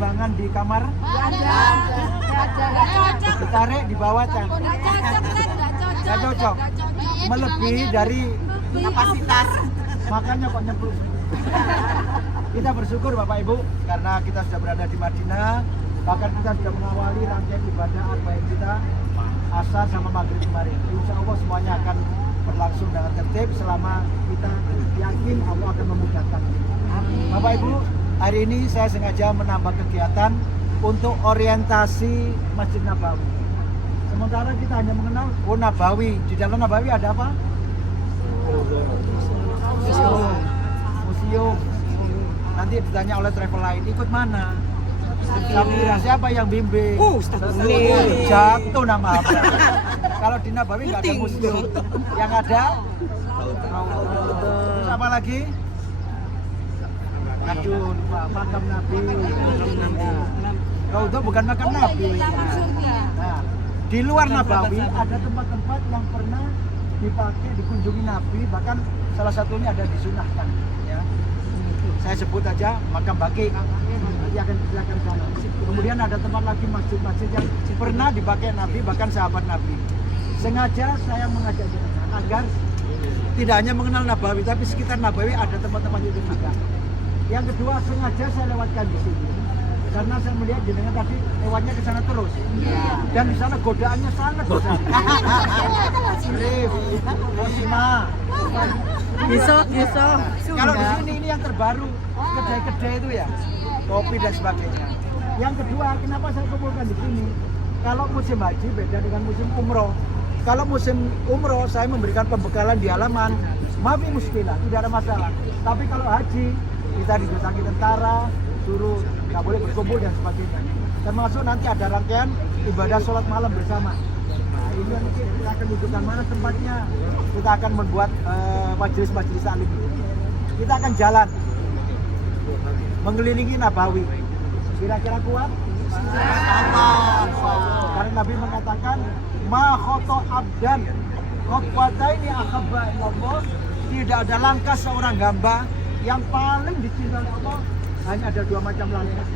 timbangan di kamar? Ada. Ditarik di bawah kan? Nggak cocok. Melebihi dari Kapasitas. makanya kok nyemplung. Kita bersyukur Bapak Ibu karena kita sudah berada di Madinah, bahkan kita sudah mengawali rangkaian ibadah Arba'in kita Asar sama Maghrib kemarin. Insya Allah semuanya akan berlangsung dengan tertib selama kita yakin Allah akan memudahkan. Bapak Ibu, hari ini saya sengaja menambah kegiatan untuk orientasi Masjid Nabawi. Sementara kita hanya mengenal Nabawi. Di dalam Nabawi ada apa? Museum. Nanti ditanya oleh travel lain, ikut mana? Safira, siapa yang bimbing? Jatuh nama apa? Kalau di Nabawi nggak ada museum. Yang ada? Terus apa lagi? Aduh, lupa. Makam Nabi. Raudhah bukan makam Nabi. Nah, di luar Nabawi ada tempat-tempat yang pernah dipakai, dikunjungi Nabi, bahkan salah satunya ada disunahkan. Ya. Saya sebut aja makam Baqi. Nanti akan dijelaskan sana. Kemudian ada tempat lagi masjid-masjid yang pernah dipakai Nabi, bahkan sahabat Nabi. Sengaja saya mengajak jenengan agar tidak hanya mengenal Nabawi, tapi sekitar Nabawi ada tempat-tempat itu juga. Yang kedua, sengaja saya lewatkan di sini karena saya melihat jenengan tadi lewatnya ke sana terus. Dan di sana godaannya sangat besar. Rif, Rosima. Yusuf. Kalau di sini ini yang terbaru, kedai-kedai itu ya, kopi dan sebagainya. Yang kedua, kenapa saya kumpulkan di sini? Kalau musim haji beda dengan musim umroh. Kalau musim umroh saya memberikan pembekalan di halaman, maaf muskilah, tidak ada masalah. Tapi kalau haji kita didatangi tentara, suruh nggak boleh berkumpul dan sebagainya. Termasuk nanti ada rangkaian ibadah sholat malam bersama. Nah, ini nanti kita akan tunjukkan mana tempatnya. Kita akan membuat majelis-majelis alim. Kita akan jalan mengelilingi Nabawi. Kira-kira kuat? Karena Nabi mengatakan ma khoto abdan khotwataini ahabba ilallah, tidak ada langkah seorang hamba yang paling dicintai Allah, hanya ada dua macam langkah.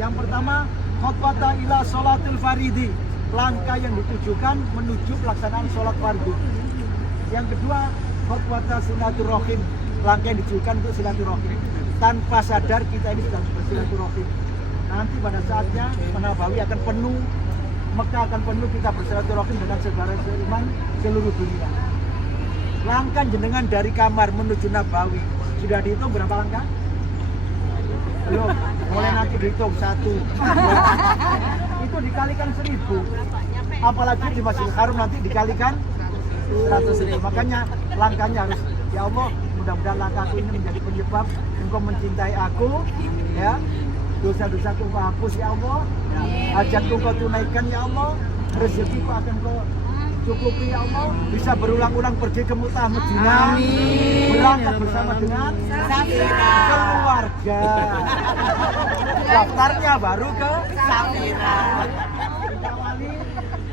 Yang pertama khotwata ila sholatil faridi, langkah yang ditujukan menuju pelaksanaan sholat fardu. Yang kedua khotwata silaturahim, langkah yang ditujukan untuk silaturahim. Tanpa sadar kita ini sedang bersilaturahim. Nanti pada saatnya Nabawi akan penuh, Mekah akan penuh, kita bersilaturahim dengan saudara seiman seluruh dunia. Langkah jenengan dari kamar menuju Nabawi sudah dihitung berapa langkah? Belum, mulai nanti dihitung 1, 2. Itu dikalikan 1000. Apalagi di Masjidil Haram nanti dikalikan 100.000. Makanya langkahnya harus, ya Allah, mudah-mudahan langkahku ini menjadi penyebab Engkau mencintai aku, ya. Dosa-dosaku Kau hapus ya Allah, hajatku Kau tunaikan ya Allah, rezekiku akan Kau cukupi ya Allah, bisa berulang-ulang pergi ke Mutah Madinah, berangkat bersama dengan keluarga. Daftarnya baru ke Safira. Kita awali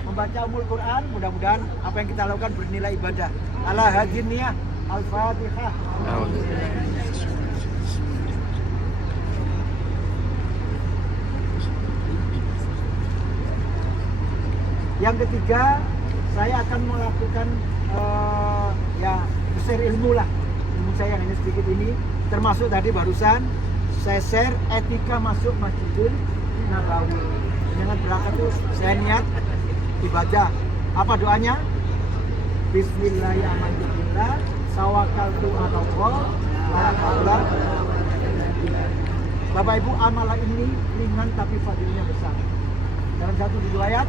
membaca Ummul Quran, mudah-mudahan apa yang kita lakukan bernilai ibadah. Ala hadin niyah, Al-Fatihah. Yang ketiga, saya akan melakukan share ilmu lah. Ilmu saya yang hanya sedikit ini, termasuk tadi barusan saya share etika masuk Masjidil Nabawi. Jangan berangkat tuh, saya niat ibadah. Apa doanya? Bismillahirrahmanirrahim. Tawakkaltu 'ala Allah. Bapak Ibu, amalan ini ringan tapi fadilnya besar. Dalam satu riwayat,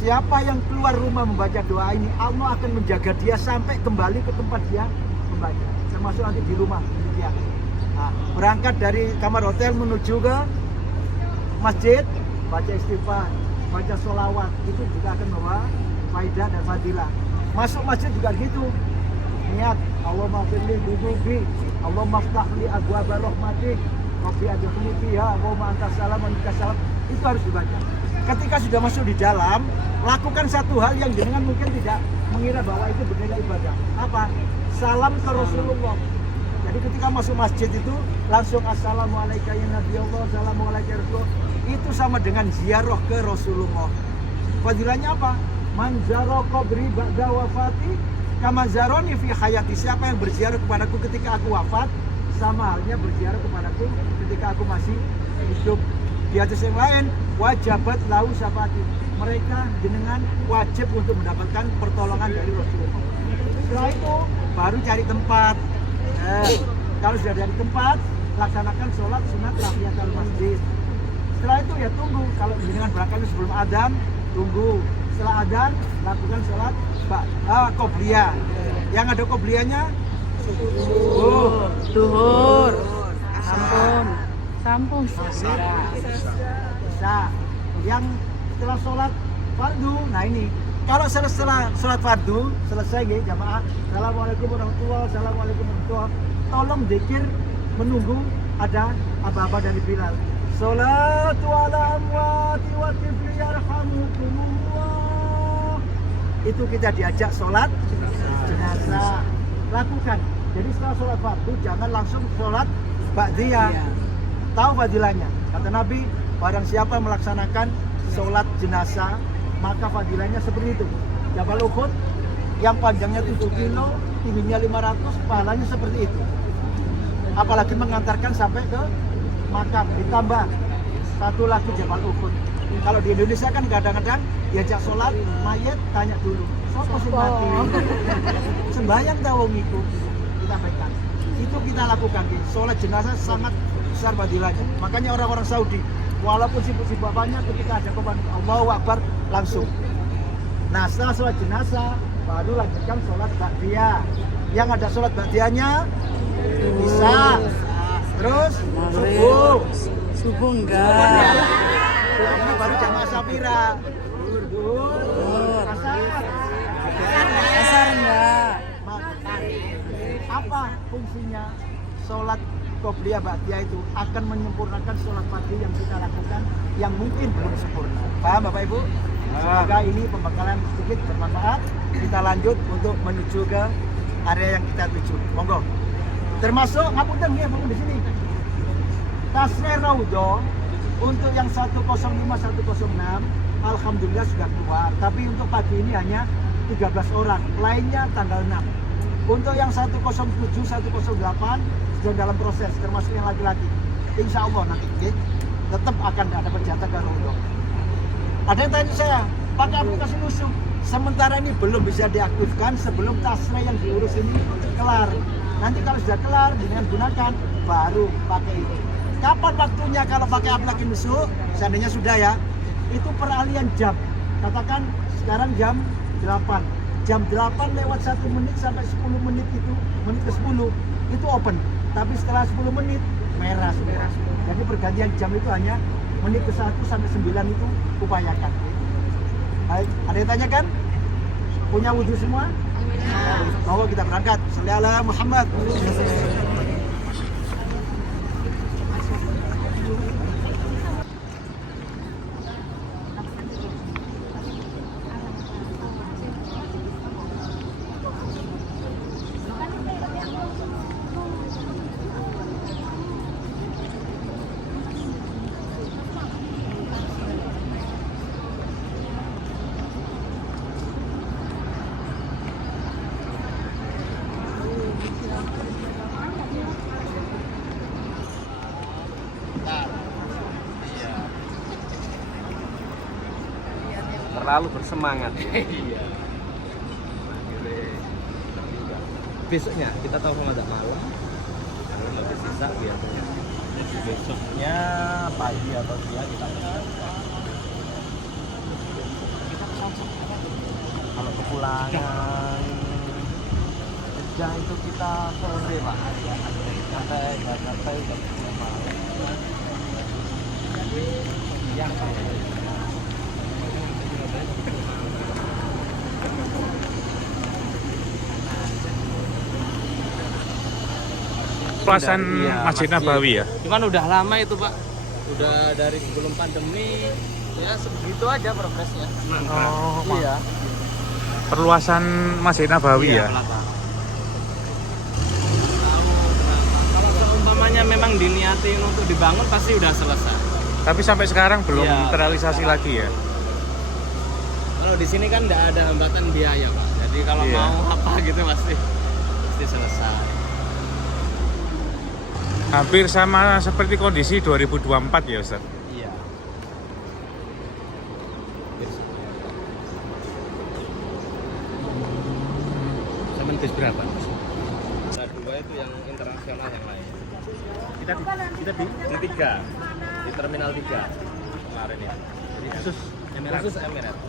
siapa yang keluar rumah membaca doa ini, Allah akan menjaga dia sampai kembali ke tempat dia membaca. Termasuk nanti di rumah. Ya. Nah, berangkat dari kamar hotel menuju ke masjid, baca istighfar, baca sholawat, itu juga akan membawa faidah dan fadilah. Masuk masjid juga gitu. Niat, Allahumma firli dunubi, Allahumma ftahli abwaaba rahmatik, Rabbi adkhilni fiha, Allahumma antas salam wa minkas salam. Itu harus dibaca. Ketika sudah masuk di dalam, lakukan satu hal yang jenengan mungkin tidak mengira bahwa itu bernilai ibadah. Apa? Salam ke Rasulullah. Jadi ketika masuk masjid itu langsung assalamualaikum ya Nabi Allah, assalamualaikum ya Rasulullah. itu sama dengan ziarah ke Rasulullah. Fadilahnya apa? Man zara qabri ba'da wafati kama zaroni fi hayati. Siapa yang berziarah kepadaku ketika aku wafat, sama halnya berziarah kepadaku ketika aku masih hidup. Di hadis yang lain, wajabat lahu syafati. Mereka jenengan wajib untuk mendapatkan pertolongan dari Rasulullah. Setelah itu baru cari tempat. Kalau sudah dari tempat, laksanakan sholat sunat tahiyatul masjid. Setelah itu ya tunggu. Kalau jenengan berangkatnya sebelum adzan, tunggu. Setelah adzan, lakukan sholat qobliyah. Yang ada qobliyahnya Duhur. Sampun. Nah, yang setelah sholat fardu, nah ini kalau setelah sholat fardu selesai ya jamaah, assalamualaikum warahmatullahi wabarakatuh, assalamualaikum warahmatullahi wabarakatuh, tolong zikir menunggu ada apa-apa dari Bilal. Sholatu ala amwati wa tifli yarhamukumullah. Itu kita diajak sholat jenazah. Lakukan. Jadi setelah sholat fardu jangan langsung sholat ba'diyah. Tahu fadilahnya? Kata Nabi, barang siapa melaksanakan sholat jenazah, maka fadilahnya seperti itu. Jabal Uhud yang panjangnya 7 kilo, tingginya 500, pahalanya seperti itu. Apalagi mengantarkan sampai ke makam, ditambah satu lagi Jabal Uhud. Kalau di Indonesia kan kadang-kadang diajak sholat, mayat tanya dulu, sopo sing mati? Sembahyang tahu itu, kita baikkan. Itu kita lakukan. Sholat jenazah sangat besar fadilahnya. Makanya orang-orang Saudi, walaupun sibuk-sibuk bapaknya, ketika ada komando Allahu Akbar langsung. Nah setelah sholat jenazah baru lanjutkan sholat ba'diyah. Yang ada sholat ba'diyahnya Isya, terus Subuh enggak. Ini baru jamaah Safira. Asar enggak. Apa fungsinya sholat qobliyah ba'diyah itu? Akan menyempurnakan sholat fardu yang kita lakukan yang mungkin belum sempurna. Paham Bapak Ibu? Semoga ini pembekalan sedikit bermanfaat. Kita lanjut untuk menuju ke area yang kita tuju. Monggo. Termasuk ngapunten nggih di sini. Tasrih Raudhah untuk yang 105 106 alhamdulillah sudah keluar. Tapi untuk pagi ini hanya 13 orang. Lainnya tanggal 6. Untuk yang 107 108 sedang dalam proses, termasuk yang laki-laki. Insya Allah nanti tetap akan ada penjata ke Raudhah. Ada yang tanya saya, pakai aplikasi Nusuk. Sementara ini belum bisa diaktifkan sebelum tasrih yang diurus ini kelar. Nanti kalau sudah kelar, dengan gunakan, baru pakai itu. Kapan waktunya kalau pakai aplikasi Nusuk? Seandainya sudah ya, itu peralihan jam. Katakan sekarang jam 8. Jam 8 lewat 1 menit sampai 10 menit itu, menit ke 10, itu open. Tapi setelah 10 menit, merah semua. Jadi pergantian jam itu hanya menit ke 1 sampai 9 itu upayakan. Baik, ada yang tanyakan? Punya wudhu semua? Bahwa kita berangkat. Shalli ala Muhammad. Terlalu bersemangat. Besoknya kita tahu agak malam, lebih sisa biasanya. Besoknya pagi atau siang kita. Kalau kepulangan kerja itu kita sore pak, sampai Jakarta itu malam. Siang sampai. Kawasan Masjid Nabawi ya? Cuman udah lama itu Pak, udah dari sebelum pandemi ya sebegitu aja progresnya. Oh, Iya. Perluasan Masjid Nabawi ya? Kalau seumpamanya memang diniatin untuk dibangun pasti udah selesai. Tapi sampai sekarang belum Iya, terrealisasi sekarang. lagi ya. Kalau di sini kan nggak ada hambatan biaya Pak. Jadi kalau Iya. mau apa gitu pasti selesai. Hampir sama seperti kondisi 2024 ya Ustaz. Iya. Sama bis berapa? Nah, dua itu yang internasional yang lain. Kita di 3 di terminal 3 kemarin ya. Jadi khusus Emirates. Khusus Emirates.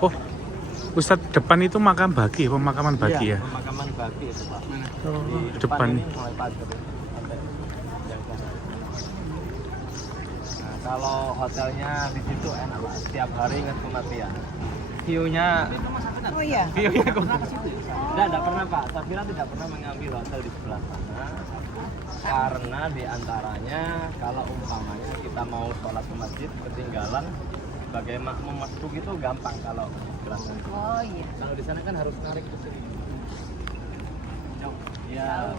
Oh, Ustadz, depan itu makam bagi, pemakaman bagi Iya, ya? pemakaman bagi itu Pak. Oh, Di depan ini nih. mulai pagar sampai yang sana. Nah, kalau hotelnya di situ enak Pak. Setiap hari ingat kematian. View-nya Oh iya. view-nya pernah ke situ. Enggak pernah Pak. Safira tidak pernah mengambil hotel di sebelah sana. Karena diantaranya kalau umpamanya kita mau sholat ke masjid ketinggalan sebagai makmum masuk itu gampang kalau di sebelah sana. Oh iya. Kalau di sana kan harus narik ke sini. Jauh. Ya.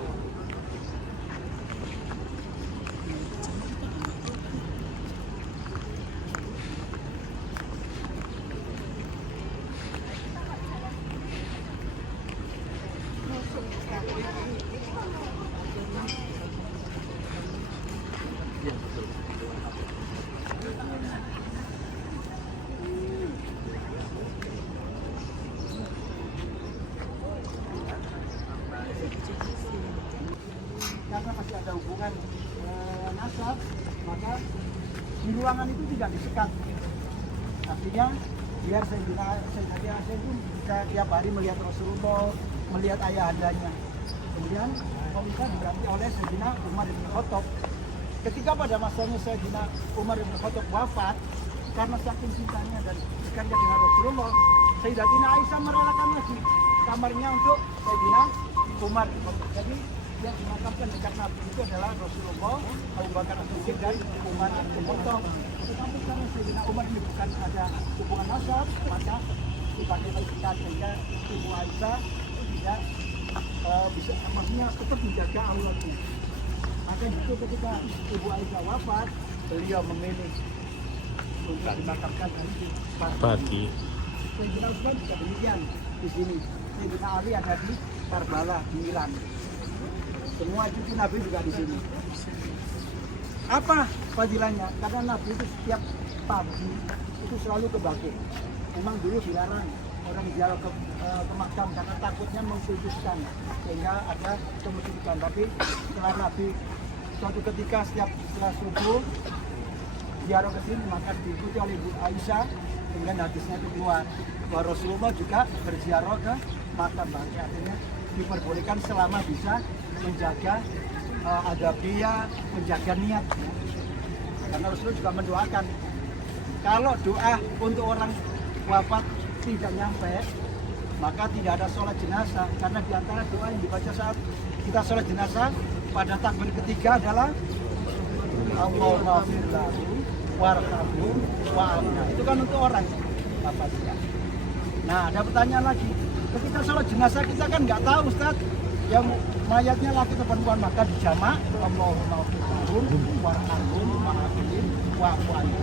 Karena masih ada hubungan nasab, maka di ruangan itu tidak disekat. Artinya biar Sayyidina Hasan itu bisa tiap hari melihat Rasulullah, melihat ayahandanya. Kemudian Khalifah diganti oleh Sayyidina Umar bin Khattab. Ketika pada masanya Sayyidina Umar bin Khattab wafat, karena saking cintanya dan dekatnya dengan Rasulullah, Sayyidatina Aisyah merelakan lagi kamarnya untuk Sayyidina Umar bin Khattab. Jadi yang dimakamkan dekat Nabi itu adalah Rasulullah, Abu Bakar As-Siddiq dan Umar bin Khattab. Tetapi karena Sayyidina Umar ini bukan ada hubungan nasab, maka dipakai kita sehingga Ibu Aisyah itu tidak bisa, maksudnya tetap menjaga auratnya. Maka itu ketika Ibu Aisyah wafat, beliau memilih untuk dimakamkan di Bagi. Sayyidina Utsman juga demikian di sini. Sayyidina Ali ada di Karbala di Iran. Semua cucu Nabi juga di sini. Apa fadilahnya? Karena Nabi itu setiap pagi itu selalu ke Baqi. Memang dulu dilarang orang ziarah ke makam karena takutnya mengkuduskan sehingga ada kemusyrikan. Tapi setelah Nabi suatu ketika setelah subuh ziarah ke sini maka diikuti oleh Ibu Aisyah sehingga hadisnya itu keluar bahwa Rasulullah juga berziarah ke makam Baqi. Artinya diperbolehkan selama bisa menjaga adabiyah, menjaga niat. Karena Rasulullah juga mendoakan kalau doa untuk orang wafat tidak nyampe, maka tidak ada sholat jenazah. Karena di antara doa yang dibaca saat kita sholat jenazah pada takbir ketiga adalah Allahumma fir lahu warhamhu wa'afna. Itu kan untuk orang wafat ya. Nah, ada pertanyaan lagi. Ketika sholat jenazah kita kan nggak tahu Ustaz yang mayatnya laki atau perempuan, maka dijamak Allahumma fir lahu warhamhu wa'afna.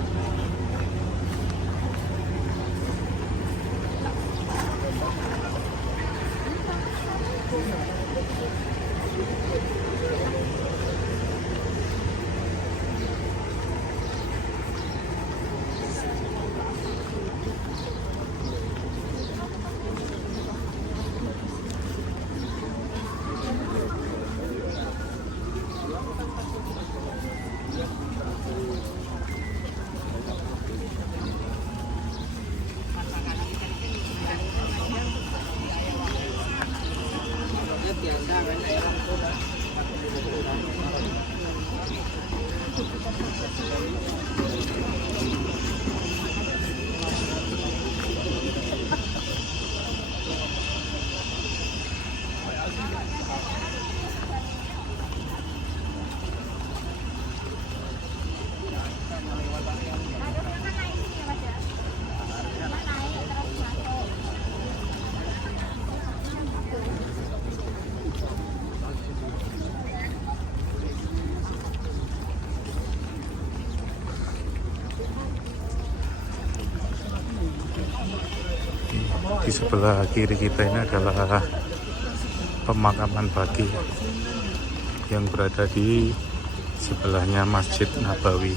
sebelah kiri kita ini adalah pemakaman bagi yang berada di sebelahnya Masjid Nabawi.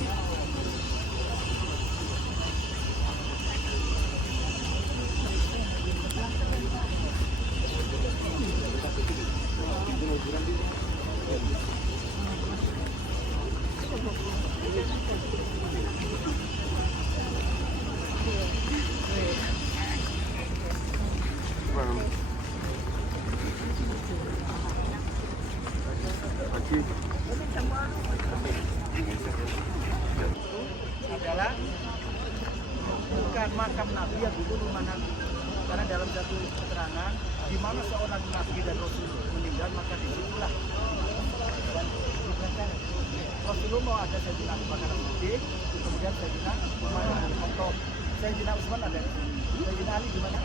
Adalah bukan makam Nabi yang dulu rumah Nabi, karena dalam satu keterangan di mana seorang Nabi dan Rasul meninggal maka disitulah dan Rasulullah mau ada Sayyidina Abu Bakar As-Siddiq, kemudian Sayyidina Umar bin Khattab, Sayyidina Utsman ada di sini, Sayyidina Ali di mana?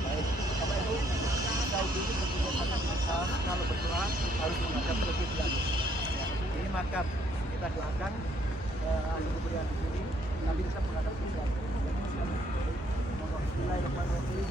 Baik, Bapak Ibu, tahu dulu kalau berdoa harus menghadap ke kiblat. Ini makam kita doakan ahli kebudayaan di sini, tapi kita menghadap kiblat. Bismillahirrahmanirrahim.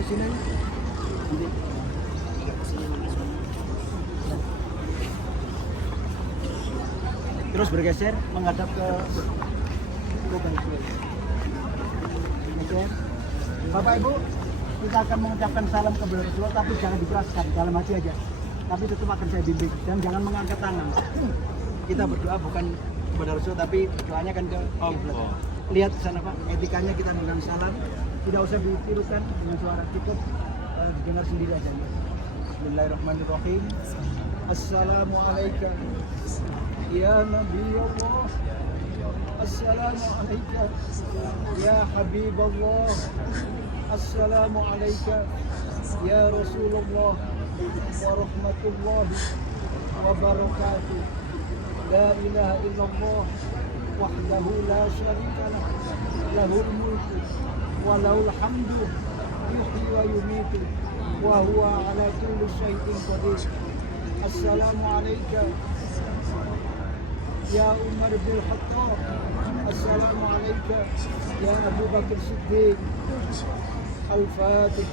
Sini. Terus bergeser menghadap ke lubang sini. Bapak Ibu, kita akan mengucapkan salam ke beliau Rasulullah, tapi jangan dikeraskan, dalam hati aja. Tapi tetap akan saya bimbing dan jangan mengangkat tangan. Kita berdoa bukan kepada Rasul, tapi doanya kan ke Allah. Lihat ke sana Pak, etikanya kita mengucapkan salam. Tidak usah ditirukan dengan suara cukup didengar sendiri aja. Bismillahirrahmanirrahim. Assalamualaikum ya Nabi Allah. Assalamualaikum ya Habib Allah. Assalamualaikum ya Rasulullah wa rahmatullahi wa barakatuh. La ilaha illallah wahdahu la syarika lah. Lahul mulku wa lahul hamdu yuhyi wa yumiitu wa huwa ala kulli syai'in qadir. Assalamualaikum ya Umar bin Khattab. Assalamualaikum ya Abu Bakar Siddiq. Al-Fatih.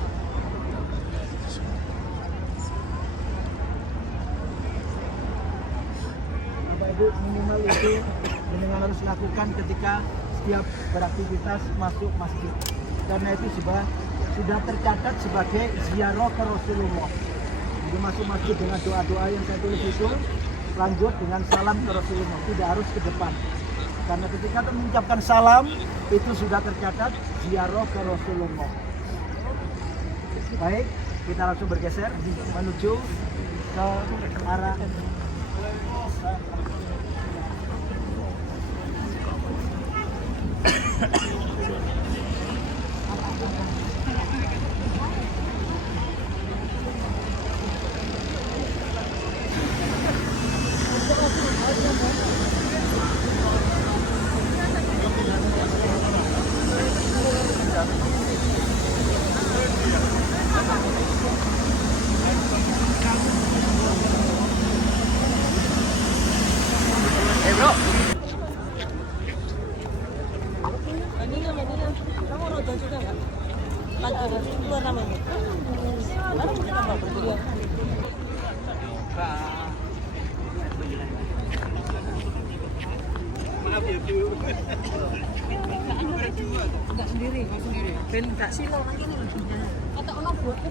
Bapak Ibu, minimal itu yang harus lakukan ketika setiap beraktivitas masuk masjid. Karena itu sudah tercatat sebagai ziarah ke Rasulullah. Jadi masuk masjid dengan doa-doa yang saya tulis itu, lanjut dengan salam ke Rasulullah, tidak harus ke depan. Karena ketika kita mengucapkan salam, itu sudah tercatat ziarah ke Rasulullah. Baik, kita langsung bergeser menuju ke arah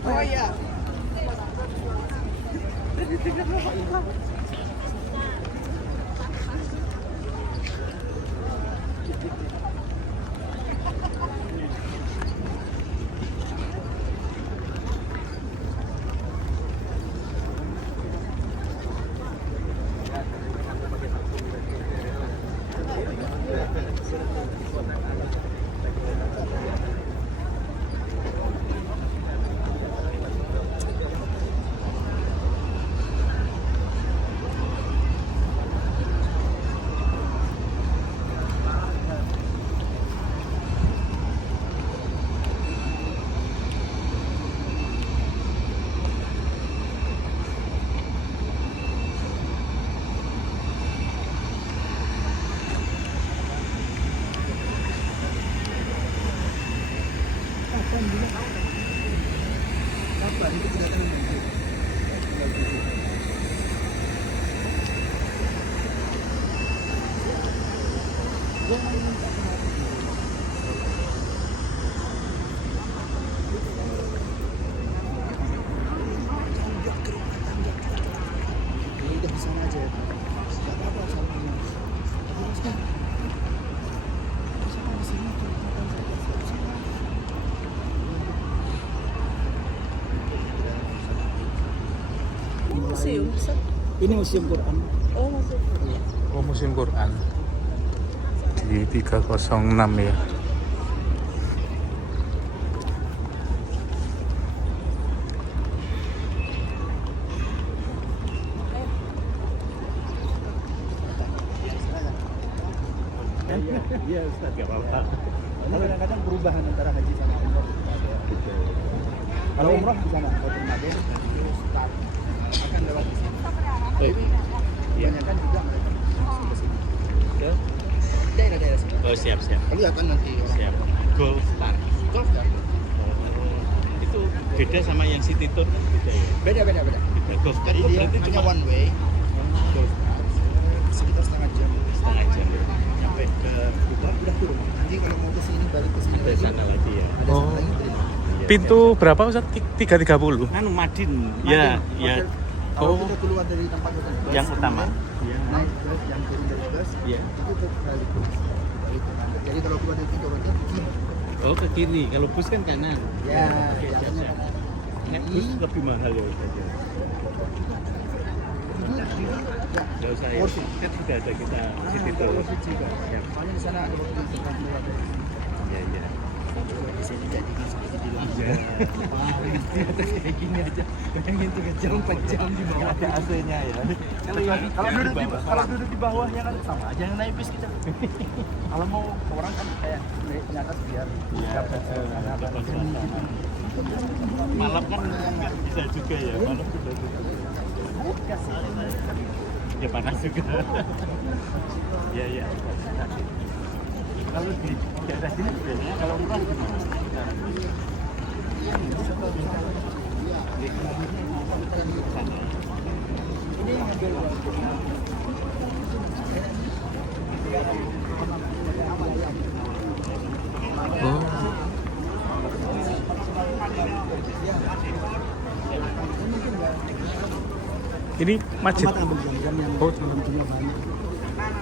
Oh iya. Museum. Ini museum Quran. Oh, masuk. Oh, musim Quran di 306 ya. Iya Ustaz, gak apa-apa. Karena kadang-kadang perubahan antara haji sama umroh. Kalau umroh di sana, Kota Madinah itu start akan lewat di sini. Kebanyakan juga mereka ke sini. Ke daerah-daerah sini. Oh siap. Kelihatan nanti. Siap. Golf Park. Golf kan? Itu beda sama yang City Tour beda ya? Beda. Golf Park Jadi itu dia berarti hanya cuma one way. Golf Park sekitar setengah jam. nyampe ke Udah turun. Nanti kalau mau ke sini balik ke sini lagi. sana lagi ya. Ada Oh. sana lagi balik. Pintu berapa Ustaz? 330. Anu Madin. Ya. Kalau Oh. kita keluar dari tempat hotel bus, Yang utama. kemudian naik bus, yang turun dari bus, Iya. itu ke balik. Jadi kalau keluar dari pintu hotel, kiri. Oh ke kiri, kalau bus kan kanan. Ya. Naik bus lebih mahal ya Ustaz. Nggak usah ya, kan sudah ada kita di situ. Ya. Soalnya di sana ada Iya, iya. Iya. Kayak gini aja. Pengen 3 jam, 4 jam di bawah ada AC-nya ya. Kalau duduk di bawahnya kan sama aja yang naik bis kita. Kalau mau orang kan kayak naik di atas biar Malam kan nggak bisa juga ya, malam sudah juga. Ya panas juga. Iya, iya. kalau di daerah sini biasanya kalau murah gimana? Oh. Ini masjid. Oh,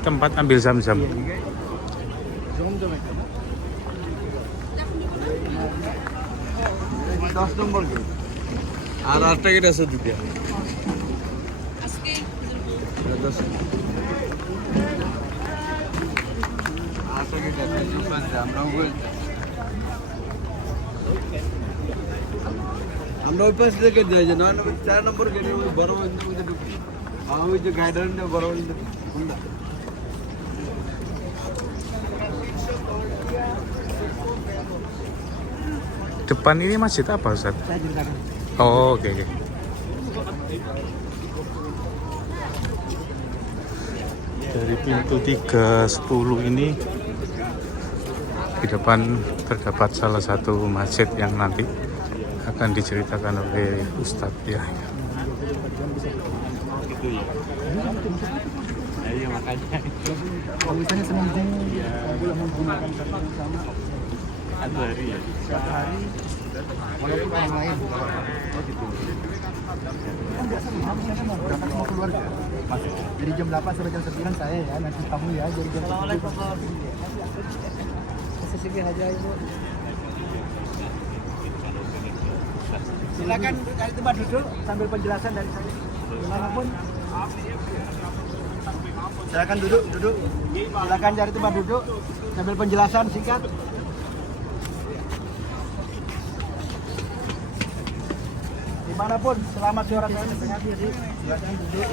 tempat ambil zam-zam. Arata kita sedikit. আমরা ওই পাশ থেকে যাই যে 4 নম্বর গেটে বড় মধ্যে ঢুকি ওই যে গাইডার বড় Depan ini masjid apa Ustaz? Oh, oke, oke. Dari pintu 310 ini di depan terdapat salah satu masjid yang nanti akan diceritakan oleh Ustadz ya. Gitu ya. Nah, iya makanya. Kalau misalnya seminggu boleh menggunakan kartu yang sama. Satu hari ya. Setiap hari walaupun orang lain. Oh gitu. Kan biasa harusnya kan mau berangkat sama keluarga. Jadi jam 8 sampai jam 9 saya ya, nanti kamu ya jadi jam 7. Sisi aja Ibu. Silakan cari tempat duduk sambil penjelasan dari saya. Dimanapun. Silakan duduk. Silakan cari tempat duduk sambil penjelasan singkat. Dimanapun, selamat suara saya terdengar di silakan duduk ya.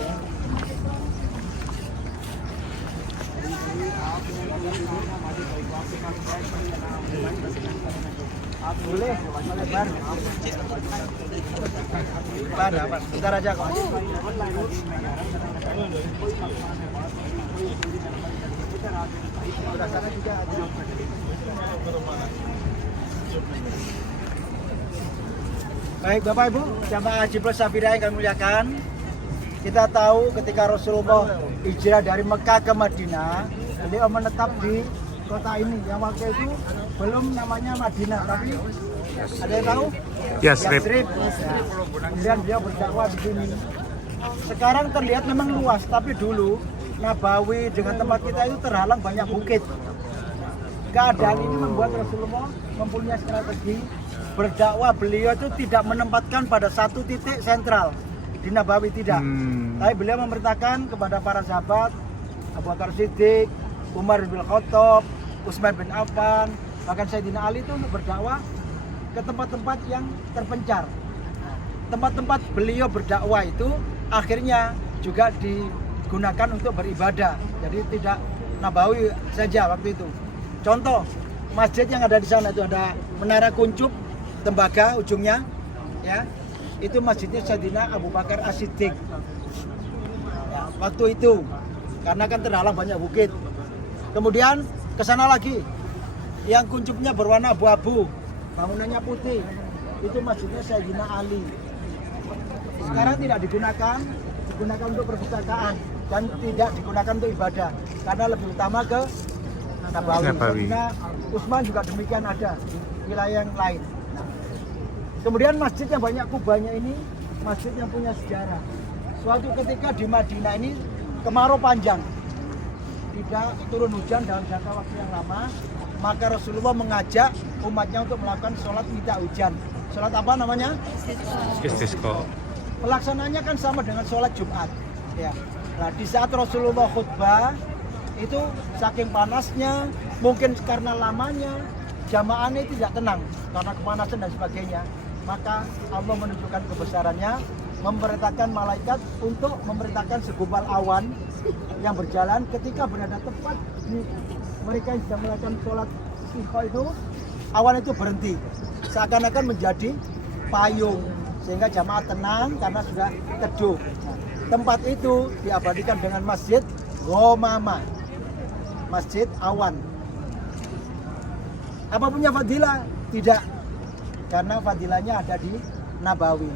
Boleh, lebar. Dapat. Bentar aja kok. Baik Bapak Ibu, jamaah Haji Plus Safira yang kami muliakan. Kita tahu ketika Rasulullah hijrah dari Mekah ke Madinah, beliau menetap di kota ini yang waktu itu belum namanya Madinah, tapi ada yang tahu? Yasrib. Kemudian beliau berdakwah di sini. Sekarang terlihat memang luas, tapi dulu Nabawi dengan tempat kita itu terhalang banyak bukit. Keadaan ini membuat Rasulullah mempunyai strategi berdakwah. Beliau itu tidak menempatkan pada satu titik sentral di Nabawi, tidak. Tapi beliau memerintahkan kepada para sahabat, Abu Bakar Siddiq, Umar bin Khattab, Utsman bin Affan, bahkan Sayyidina Ali itu untuk berdakwah ke tempat-tempat yang terpencar. Tempat-tempat beliau berdakwah itu akhirnya juga digunakan untuk beribadah. Jadi tidak Nabawi saja waktu itu. Contoh, masjid yang ada di sana itu ada Menara Kuncup, tembaga ujungnya, ya. Itu masjidnya Sayyidina Abu Bakar As-Siddiq. Ya, waktu itu, karena kan terhalang banyak bukit. Kemudian ke sana lagi, yang kuncupnya berwarna abu-abu, bangunannya putih, itu masjidnya Sayyidina Ali. Sekarang tidak digunakan untuk perpustakaan dan tidak digunakan untuk ibadah, karena lebih utama ke Nabawi. Karena Utsman juga demikian ada di wilayah yang lain. Kemudian masjid yang banyak kubahnya ini masjid yang punya sejarah. Suatu ketika di Madinah ini kemarau panjang, tidak turun hujan dalam jangka waktu yang lama, maka Rasulullah mengajak umatnya untuk melakukan sholat minta hujan. Sholat apa namanya? Istisqa. Pelaksanaannya kan sama dengan sholat Jumat. Ya. Nah, di saat Rasulullah khutbah itu saking panasnya, mungkin karena lamanya, jamaahnya tidak tenang karena kepanasan dan sebagainya. Maka Allah menunjukkan kebesarannya, memerintahkan malaikat untuk memerintahkan segumpal awan yang berjalan ketika berada tepat di mereka yang sedang melakukan sholat istisqa itu, awan itu berhenti seakan-akan menjadi payung sehingga jamaah tenang karena sudah teduh. Nah, tempat itu diabadikan dengan Masjid Ghamamah, Masjid Awan. Apa punya fadilah? Tidak, karena fadilahnya ada di Nabawi.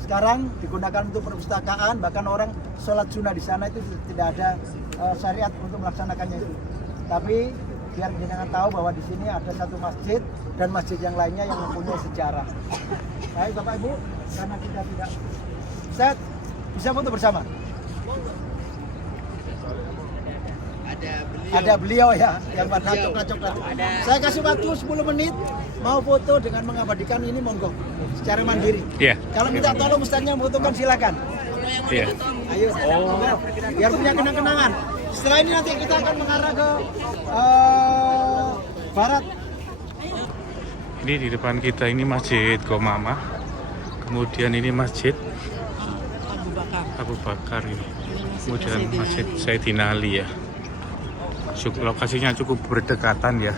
Sekarang digunakan untuk perpustakaan, bahkan orang sholat sunnah di sana itu tidak ada syariat untuk melaksanakannya itu. Tapi biar jenengan tahu bahwa di sini ada satu masjid dan masjid yang lainnya yang mempunyai sejarah. Baik Bapak Ibu, karena kita tidak set, bisa foto bersama. Ada beliau ya, yang warna coklat-coklat. Saya kasih waktu 10 menit, mau foto dengan mengabadikan ini monggo, secara mandiri. Iya. Kalau minta tolong ustaznya memfotokan silakan. Iya. Ayo, biar punya kenang-kenangan. Setelah ini nanti kita akan mengarah ke barat. Ini di depan kita ini Masjid Ghamamah. Kemudian ini Masjid Abu Bakar ini. Kemudian Masjid Sayyidina Ali ya. Lokasinya cukup berdekatan ya.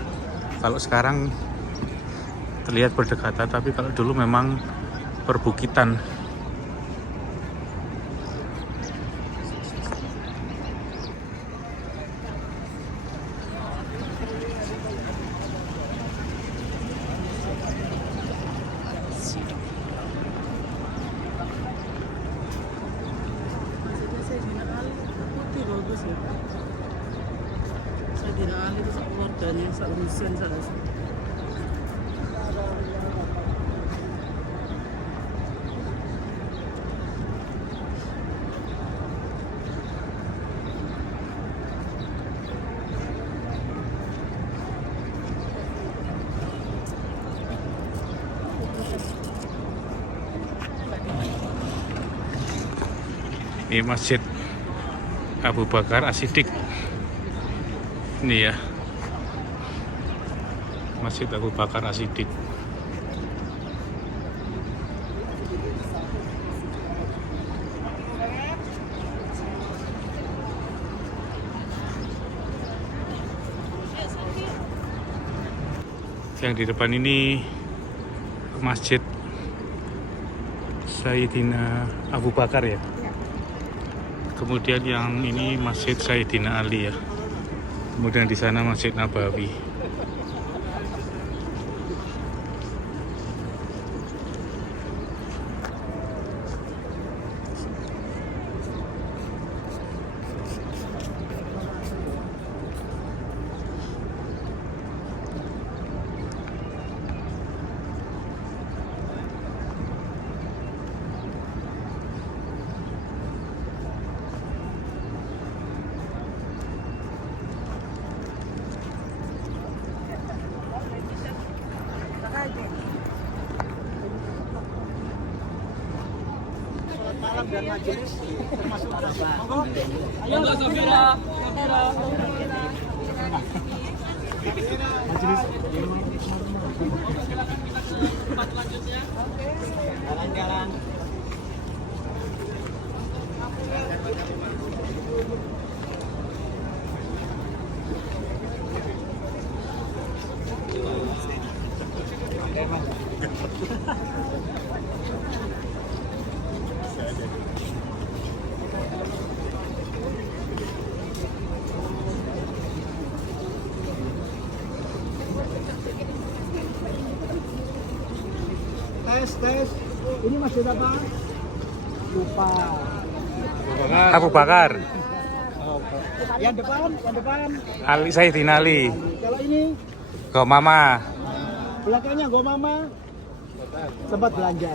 Kalau sekarang terlihat berdekatan, tapi kalau dulu memang perbukitan. Sayyidina Ali itu keluarganya, Husain salah. Ini Masjid Abu Bakar As-Siddiq. Ini ya, Masjid Abu Bakar As-Siddiq. Yang di depan ini Masjid Sayyidina Abu Bakar ya. Kemudian yang ini Masjid Sayyidina Ali ya. Kemudian di sana Masjid Nabawi. Malam dan majelis termasuk monggo. Ayo Safira. Jalan-jalan. Tes. Ini masjid apa? Lupa. Abu Bakar. Yang depan. Ali Sayyidina Ali. Kalau ini Ghamamah. belakangnya Ghamamah. Sempat belanja.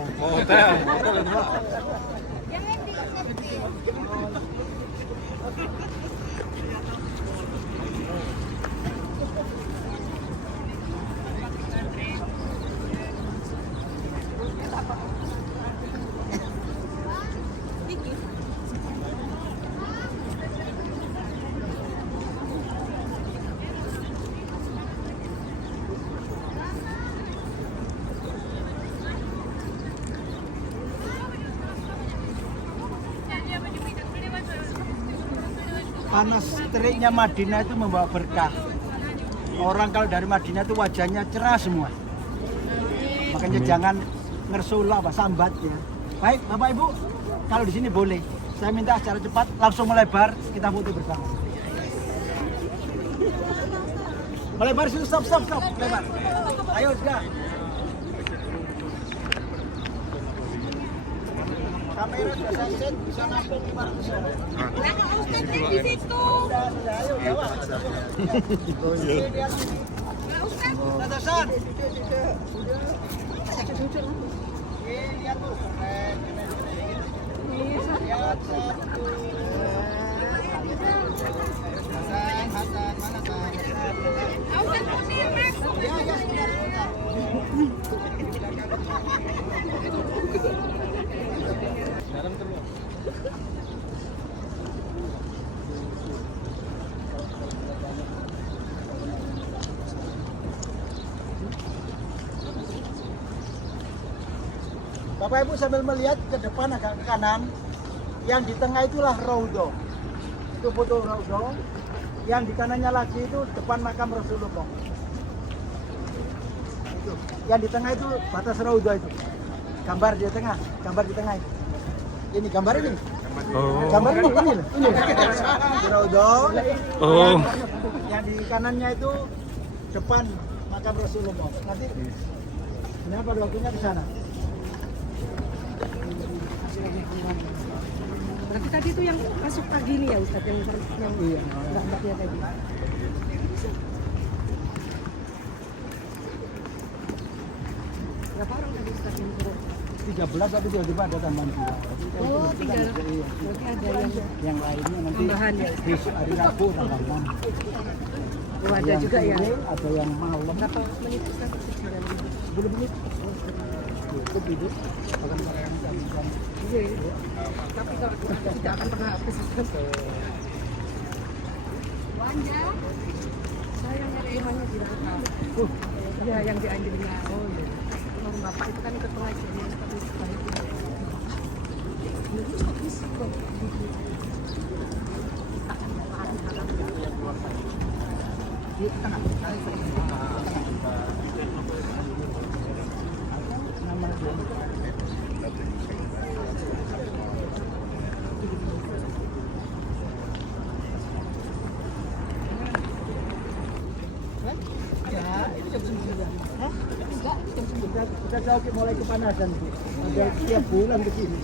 panas teriknya Madinah itu membawa berkah. Orang kalau dari Madinah itu wajahnya cerah semua. Makanya jangan ngersul apa sambat ya. Baik, Bapak Ibu, kalau di sini boleh. Saya minta secara cepat langsung melebar, kita foto bersama. Melebar sini, stop, melebar. Ayo, sudah. Kamera sudah saya set, bisa nampung 500 orang. Di situ. Sudah, ayo, jawab. Tatasan. Lihat tuh. Lihat satu. Hasan, mana Bang? Ya, sebentar. Bapak Ibu sambil melihat ke depan agak ke kanan, yang di tengah itulah Raudhah. Itu foto Raudhah. Yang di kanannya lagi itu depan makam Rasulullah. Itu. Yang di tengah itu batas Raudhah itu. Gambar di tengah itu. Ini gambar ini. Oh. Gambar ini loh, ini. Raudhah. Oh. Yang di kanannya itu depan makam Rasulullah. Nanti kenapa waktunya ke sana? Berarti tadi itu yang masuk pagi ini ya Ustadz, yang Iya. mbak-mbaknya tadi. Berapa orang tadi Ustadz yang turun? 13 tapi tiba-tiba ada tambahan 2. Oh, 3. Berarti ada Yang lainnya nanti tambahan ya. besok hari Rabu tanggal 6. Oh, ada Yang juga ya. sore, ada yang malam. Berapa menit Ustadz perjalanan? 10 menit. Cukup itu. Bahkan para yang bisa. Iya. Tapi kalau tidak akan pernah habis. Wanja. Saya yang nyari rumahnya di Rangkap. Ya, yang di Angelina. Oh iya. Rumah bapak itu kan ikut pengajian seperti itu. Di tengah. Nama dia. Kita jauh mulai kepanasan Bu. Ada tiap bulan begini.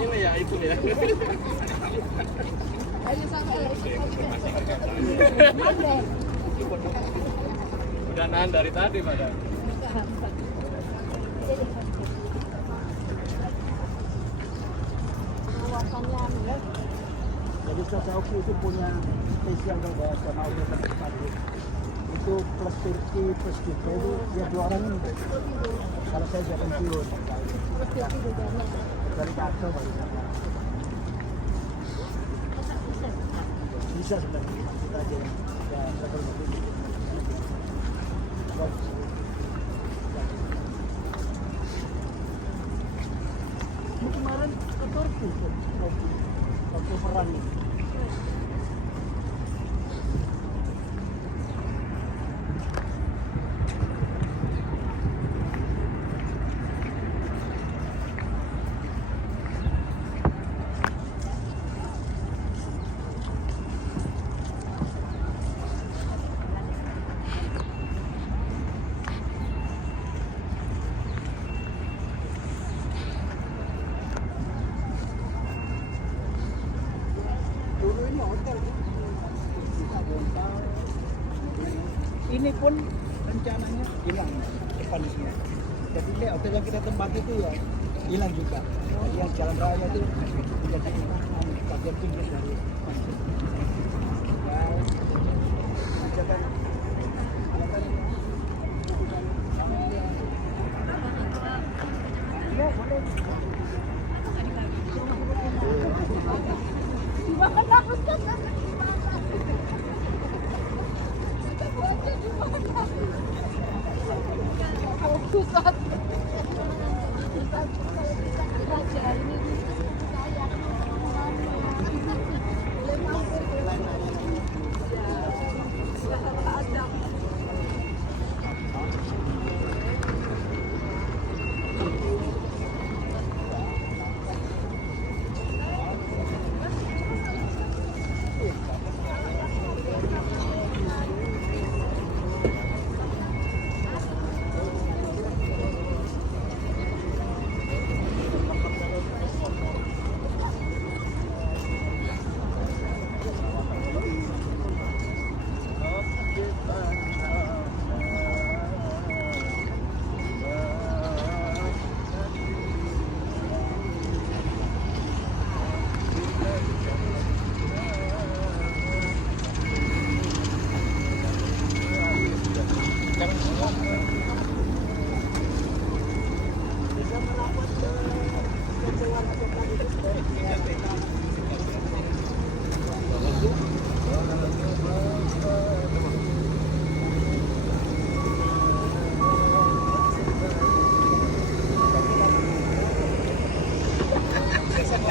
Ini ya, itu ya. Udah nahan dari tadi padahal. Jadi Sasauki itu punya spesial bahasa audio tadi. Itu plus Turki plus kita itu ya 2 orang ini. Kalau saya jadi pensiun. Dari kacau baru sana. Bisa sebenarnya kita aja ya travel begini. Ini kemarin ke Turki waktu perang ini. Ini pun rencananya hilang depan di sini. Jadi hotel yang kita tempati itu ya hilang juga. Jadi yang jalan raya itu menjadi bagian pinggir dari masjid. Ya, boleh. Kerajaan ini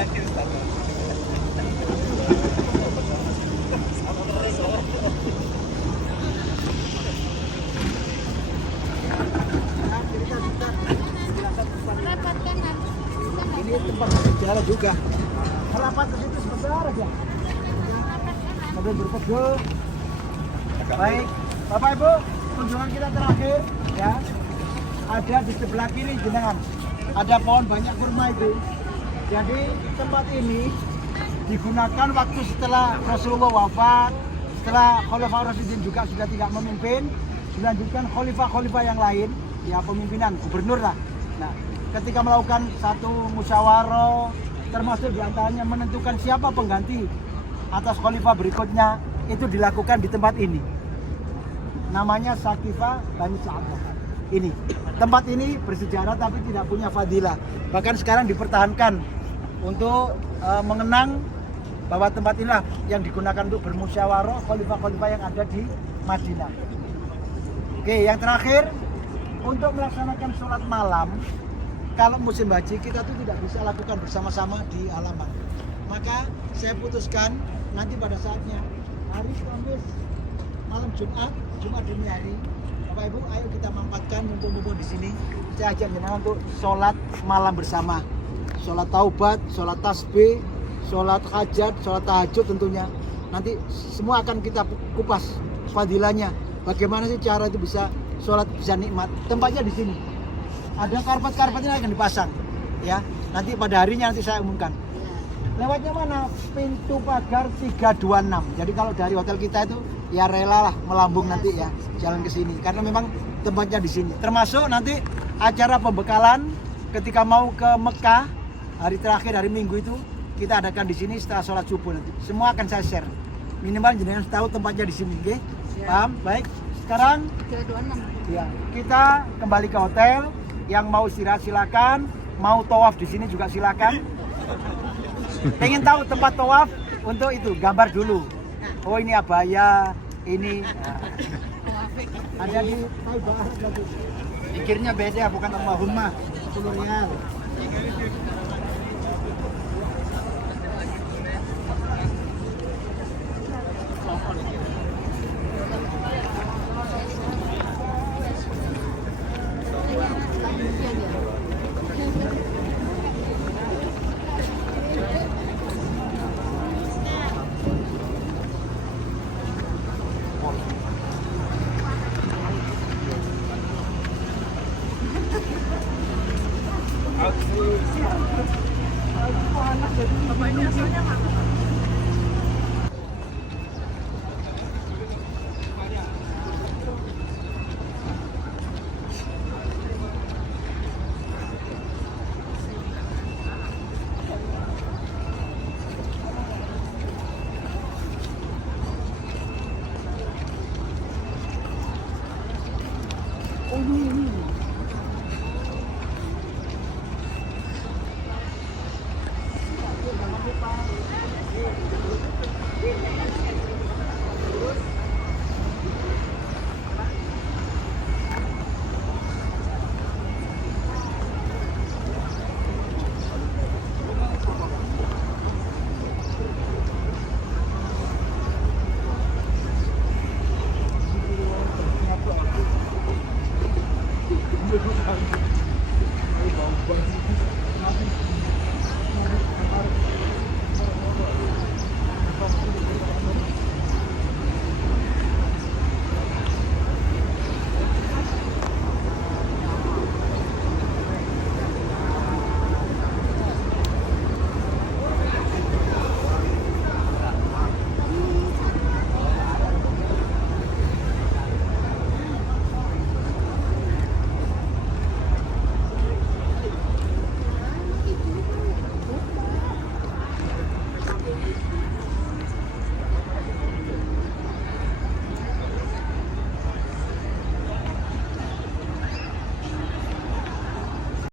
Ini tempat sejarah juga. Harapan ke situ sebentar aja. Sambil berpeduh. Baik, Bapak Ibu, kunjungan kita terakhir ya. Ada di sebelah kiri jenengan. Ada pohon banyak kurma itu. Jadi tempat ini digunakan waktu setelah Rasulullah wafat, setelah Khalifah Rasyidin juga sudah tidak memimpin, dilanjutkan khalifah-khalifah yang lain, ya pemimpinan gubernur lah. Nah, ketika melakukan satu musyawarah, termasuk diantaranya menentukan siapa pengganti atas khalifah berikutnya, itu dilakukan di tempat ini. Namanya Sakifah Bani Sa'adah. Ini tempat ini bersejarah tapi tidak punya fadilah. Bahkan sekarang dipertahankan untuk mengenang bahwa tempat inilah yang digunakan untuk bermusyawarah khalifah-khalifah yang ada di Madinah. Oke, yang terakhir untuk melaksanakan sholat malam. Kalau musim haji kita tuh tidak bisa lakukan bersama-sama di halaman. Maka saya putuskan nanti pada saatnya hari Kamis malam Jumat dini hari, Bapak Ibu, ayo kita manfaatkan mumpung-mumpung di sini. Saya ajak jenengan untuk sholat malam bersama. Sholat taubat, sholat tasbih, sholat hajat, sholat tahajud tentunya. Nanti semua akan kita kupas fadilahnya. Bagaimana sih cara itu bisa sholat bisa nikmat? Tempatnya di sini. Ada karpet-karpet ini akan dipasang, ya. Nanti pada harinya nanti saya umumkan. Lewatnya mana? Pintu pagar 326. Jadi kalau dari hotel kita itu ya rela lah melambung nanti ya jalan ke sini karena memang tempatnya di sini. Termasuk nanti acara pembekalan ketika mau ke Mekah hari terakhir hari Minggu itu kita adakan di sini setelah sholat subuh nanti. Semua akan saya share. Minimal jenengan tahu tempatnya di sini, oke? Paham? Baik. Sekarang 326. ya, kita kembali ke hotel. Yang mau istirahat silakan, mau tawaf di sini juga silakan. Pengen tahu tempat tawaf untuk itu gambar dulu. Oh ini abaya, ini ada di Taibah lagi. Pikirnya beda, bukan Allahumma 10 rial. Bapak ini asalnya mana?